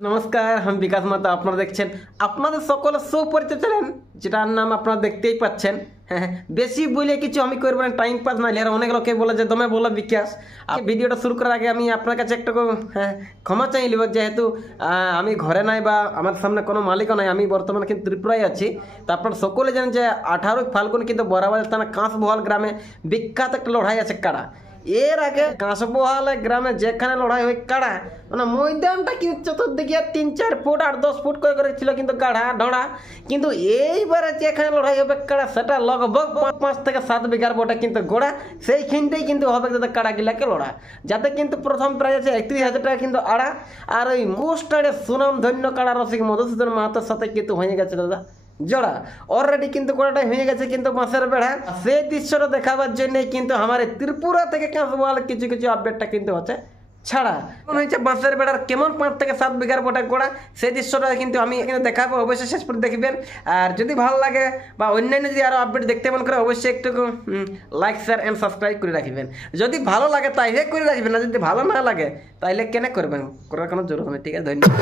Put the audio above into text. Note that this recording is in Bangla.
নমস্কার, আমি বিকাশ মাতা। আপনারা দেখছেন আপনাদের সকলের সুপরিচিত চ্যানেল, যেটার নাম আপনারা দেখতেই পাচ্ছেন। হ্যাঁ, বেশি বলে কিছু আমি করবো না, টাইম পাস না হলে অনেক লোকে বলে যে দমে বলো বিকাশ। আর ভিডিওটা শুরু করার আগে আমি আপনার কাছে একটা ক্ষমা চাই নিব, যেহেতু আমি ঘরে নাই বা আমার সামনে কোনো মালিকও নাই। আমি বর্তমানে কিন্তু ত্রিপুরায় আছি। তো আপনারা সকলে জানেন যে 18 ফাল্গুন কিন্তু বরাবাজার থানা কাঁচবহাল গ্রামে বিখ্যাত একটা লড়াই আছে কাড়া। এর আগে কাঁচবহাল গ্রামে যেখানে লড়াই হয় কাড়া, মানে ময়দানটা কিন্তু চতুর্দিকে 3-4 ফুট 8-10 ফুট করে ছিল কিন্তু গাঢ়া ঢোড়া। কিন্তু এইবারে যেখানে লড়াই হবে কাড়া, সেটা লগভগ 5 থেকে 7 বিঘার বটে কিন্তু গোড়া। সেইখানটাই কিন্তু হবে যাতে কাড়া গিলাকে লড়া, যাতে কিন্তু প্রথম প্রাইজ আছে 31,000 টাকা কিন্তু আড়া। আর ওই মোস্টারে সুনাম ধন্য কাড়া রসিক মধুসূদন মাহাতোর সাথে কিন্তু হয়ে গেছে দাদা জোড়া। অলরেডি কিন্তু গোড়াটাই হয়ে গেছে কিন্তু মাসের বেড়া। সেই দৃশ্যটা দেখাবার জন্যই কিন্তু আমার ত্রিপুরা থেকে কাঁচবহাল কিছু কিছু আপডেটটা কিন্তু হচ্ছে ছাড়া। মনে হচ্ছে বাঁশের বেড়ার কেমন 5 থেকে 7 বিঘার বটে গোড়া, সেই দৃশ্যটা কিন্তু আমি এখানে দেখাবো। অবশ্যই শেষ পর্যন্ত দেখবেন। আর যদি ভালো লাগে বা অন্যান্য যদি আরও আপডেট দেখতে মন করে, অবশ্যই একটু লাইক শেয়ার অ্যান্ড সাবস্ক্রাইব করে রাখবেন। যদি ভালো লাগে তাইলে করে রাখবেন, না যদি ভালো না লাগে তাইলে কেন করবেন, করার কোনো জরুরি নেই। ঠিক আছে, ধন্যবাদ।